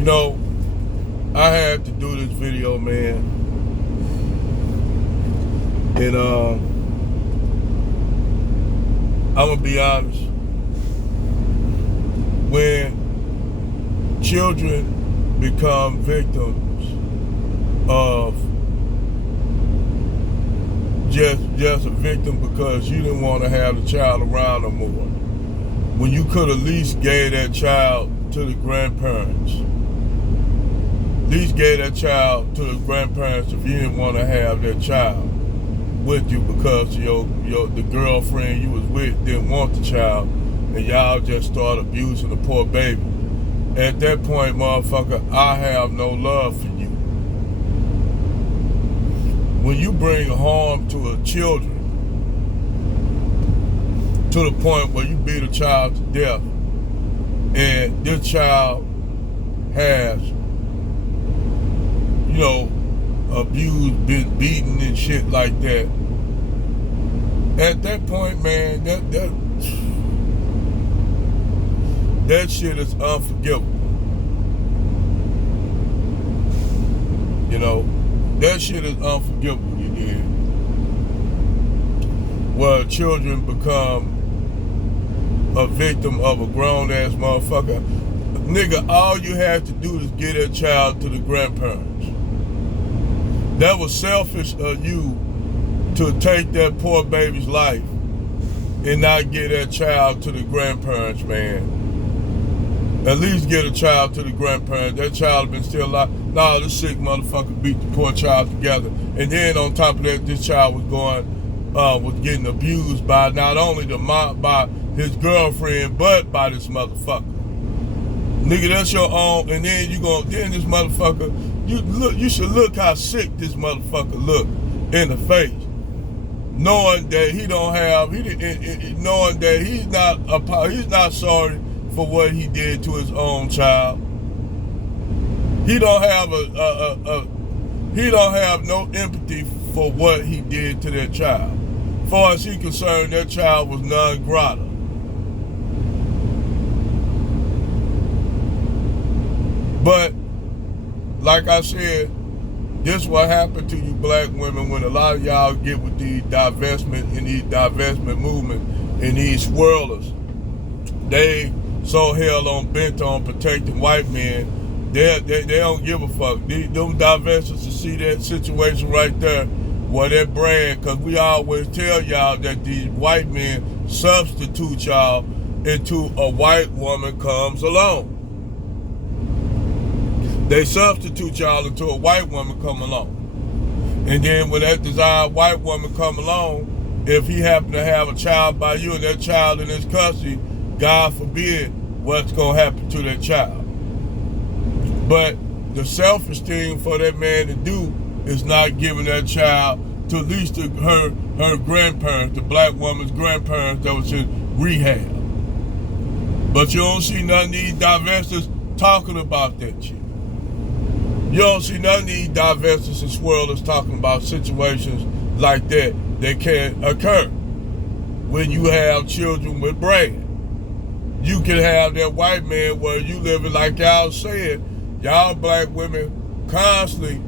You know, I had to do this video, man. And I'm gonna be honest. When children become victims of just a victim because you didn't want to have the child around no more, when you could at least gave that child to the grandparents. At least gave that child to the grandparents if you didn't want to have that child with you because the girlfriend you was with didn't want the child, and y'all just started abusing the poor baby. At that point, motherfucker, I have no love for you. When you bring harm to a children to the point where you beat a child to death, and this child has, abused, been beaten and shit like that. At that point, man, that shit is unforgivable. That shit is unforgivable, you did. Where children become a victim of a grown-ass motherfucker. Nigga, all you had to do is get that child to the grandparents. That was selfish of you to take that poor baby's life and not get that child to the grandparents, man. At least get a child to the grandparents. That child had been still alive. Nah, this sick motherfucker beat the poor child together. And then on top of that, this child was getting abused by not only by his girlfriend, but by this motherfucker. Nigga, that's your own. And then then this motherfucker, you should look how sick this motherfucker look in the face, knowing that knowing that he's not sorry for what he did to his own child. He don't have no empathy for what he did to that child. As far as he's concerned, that child was non grata. But like I said, this what happened to you black women when a lot of y'all get with these divestment movement and these swirlers. They so hell on bent on protecting white men. They don't give a fuck. Them divestors to see that situation right there where they brag, because we always tell y'all that these white men substitute y'all until a white woman comes along. They substitute y'all until a white woman come along. And then when that desired white woman come along, if he happen to have a child by you and that child in his custody, God forbid what's going to happen to that child. But the selfish thing for that man to do is not giving that child to at least her grandparents, the black woman's grandparents that was in rehab. But you don't see none of these divestors talking about that shit. You don't see none of these divestors and swirlers talking about situations like that can occur when you have children with bread. You can have that white man where you living, like y'all said, y'all black women constantly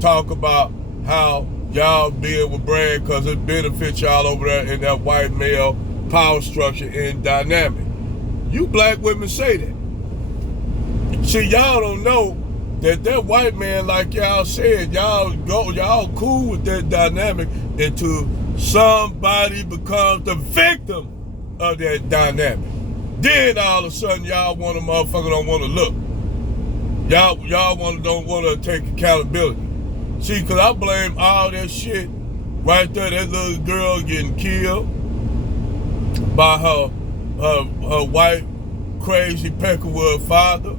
talk about how y'all being with bread because it benefits y'all over there in that white male power structure and dynamic. You black women say that. See, y'all don't know that white man, like y'all said, y'all cool with that dynamic until somebody becomes the victim of that dynamic. Then all of a sudden y'all want a motherfucker don't want to look. Y'all don't want to take accountability. See, because I blame all that shit right there, that little girl getting killed by her white crazy peckerwood father.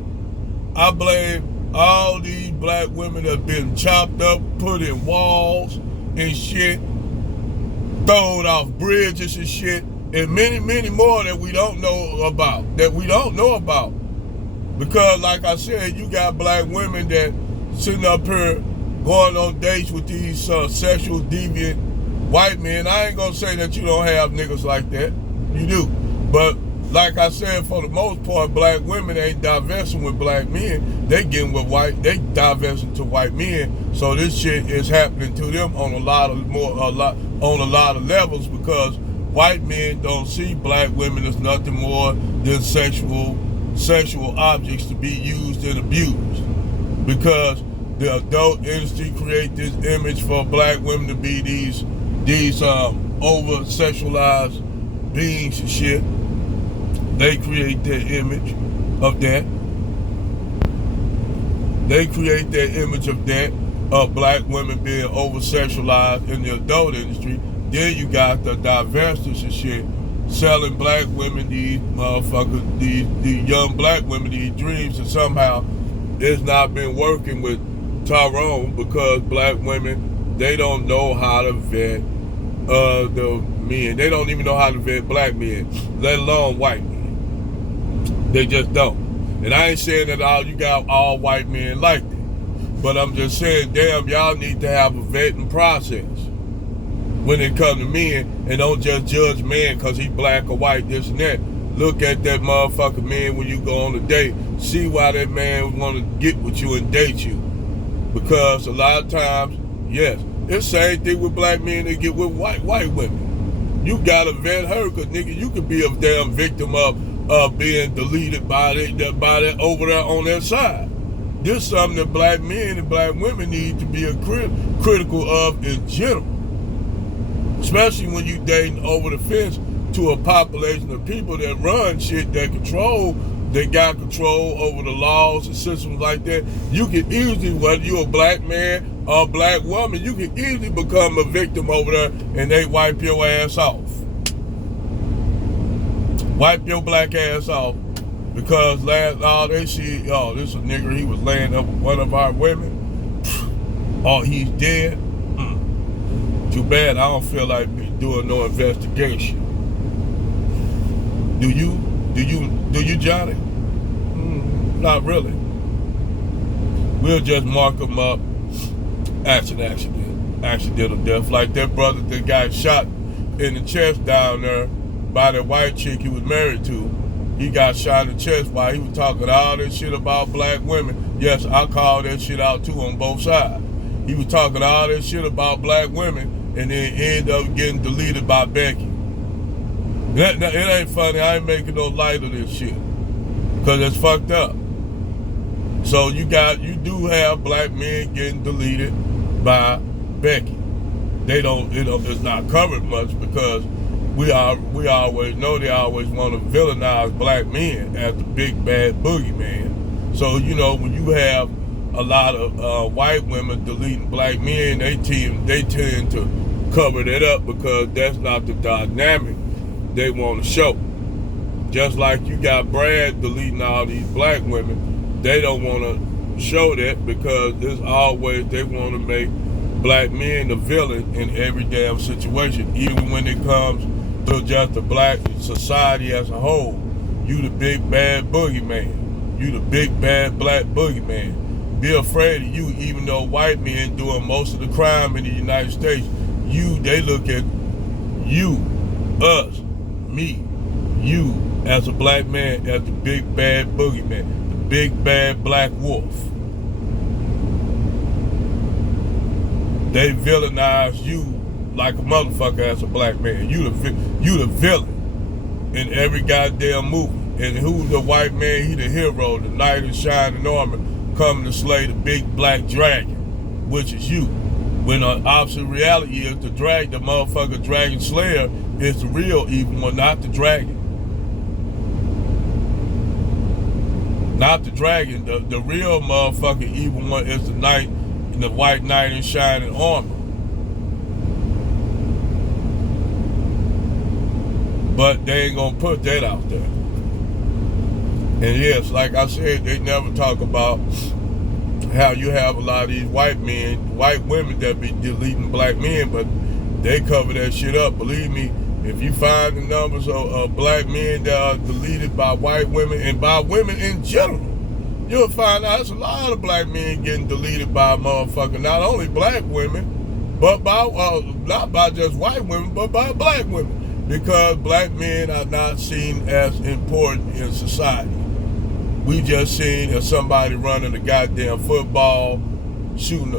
I blame all these black women that have been chopped up, put in walls and shit, thrown off bridges and shit, and many, many more that we don't know about. Because like I said, you got black women that sitting up here going on dates with these sexual deviant white men. I ain't gonna say that you don't have niggas like that. You do. But like I said, for the most part, black women ain't divesting with black men. They divesting to white men. So this shit is happening to them on a lot of levels, because white men don't see black women as nothing more than sexual objects to be used and abused. Because the adult industry create this image for black women to be these over sexualized beings and shit. They create that image of that. They create that image of that, of black women being over sexualized in the adult industry. Then you got the divestors and shit selling black women these motherfuckers, these young black women these dreams, and somehow it's not been working with Tyrone, because black women, they don't know how to vet the men. They don't even know how to vet black men, let alone white men. They just don't. And I ain't saying that you got all white men like that, but I'm just saying, damn, y'all need to have a vetting process when it comes to men, and don't just judge man because he black or white, this and that. Look at that motherfucker man when you go on a date. See why that man want to get with you and date you. Because a lot of times, yes, it's the same thing with black men that get with white women. You gotta vet her, because nigga, you could be a damn victim of being deleted by that over there on their side. This is something that black men and black women need to be critical of in general. Especially when you dating over the fence to a population of people that run shit, that got control over the laws and systems like that. You can easily, whether you're a black man or a black woman, you can easily become a victim over there, and they wipe your ass off. Wipe your black ass off, because they see, this a nigger, he was laying up with one of our women. Oh, he's dead. Too bad, I don't feel like doing no investigation. Do you, Johnny? Not really. We'll just mark them up. Accidental death. Like that brother that got shot in the chest down there by the white chick he was married to. He got shot in the chest while he was talking all this shit about black women. Yes, I called that shit out too on both sides. He was talking all this shit about black women, and then ended up getting deleted by Becky. It ain't funny. I ain't making no light of this shit, because it's fucked up. So you do have black men getting deleted by Becky. It's not covered much, because we always know they always want to villainize black men as the big bad boogeyman. So when you have a lot of white women deleting black men, they tend to cover that up, because that's not the dynamic they want to show. Just like you got Brad deleting all these black women, they don't want to show that, because it's always they want to make black men the villain in every damn situation, even when it comes to just the black society as a whole. You the big bad boogeyman. You the big bad black boogeyman. Be afraid of you, even though white men doing most of the crime in the United States. They look at you, us, me, you as a black man as the big bad boogeyman, the big bad black wolf. They villainize you like a motherfucker as a black man. You the villain in every goddamn movie. And who's the white man? He the hero, the knight in shining armor, coming to slay the big black dragon, which is you. When the opposite reality is the motherfucker dragon slayer is the real evil one, not the dragon. Not the dragon. The real motherfucking evil one is the knight, the white knight in shining armor. But they ain't gonna put that out there. And yes, like I said, they never talk about how you have a lot of these white women that be deleting black men, but they cover that shit up. Believe me, if you find the numbers of black men that are deleted by white women and by women in general, you'll find out there's a lot of black men getting deleted by motherfucking not only black women, but by not by just white women, but by black women. Because black men are not seen as important in society. We just seen as somebody running a goddamn football, shooting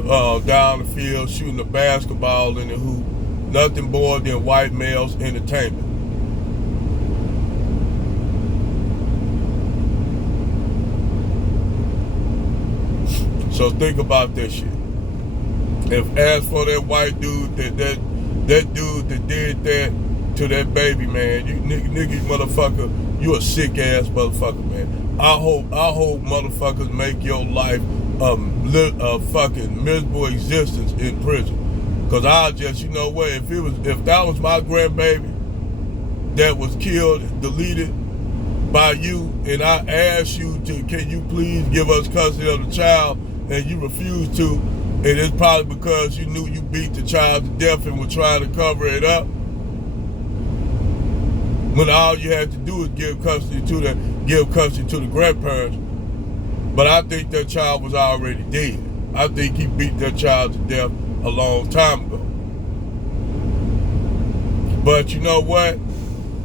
down the field, shooting a basketball in the hoop, nothing more than white males' entertainment. So think about this shit. If as for that white dude, that dude that did that to that baby, man, you nigga motherfucker, you a sick ass motherfucker, man. I hope motherfuckers make your life a fucking miserable existence in prison. Cause I'll just, you know what, if that was my grandbaby that was killed, deleted by you, and I asked you to, can you please give us custody of the child, and you refused to, and it's probably because you knew you beat the child to death and were trying to cover it up, when all you had to do is give custody to the grandparents. But I think that child was already dead. I think he beat that child to death a long time ago. But you know what?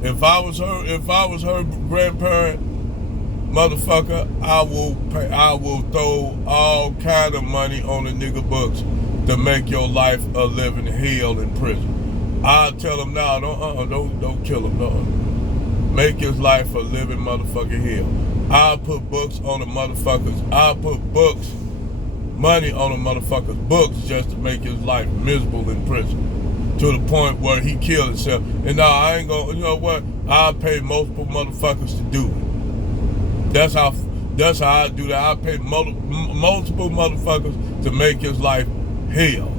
If I was her grandparent, motherfucker, I will throw all kind of money on the nigga books to make your life a living hell in prison. I'll tell him now, don't kill him, no. Make his life a living motherfucking hell. I'll put books on the motherfuckers. I'll put money on the motherfuckers' books just to make his life miserable in prison. To the point where he killed himself. And now I ain't gonna, you know what? I'll pay multiple motherfuckers to do it. That's how I do that. I pay multiple motherfuckers to make his life hell.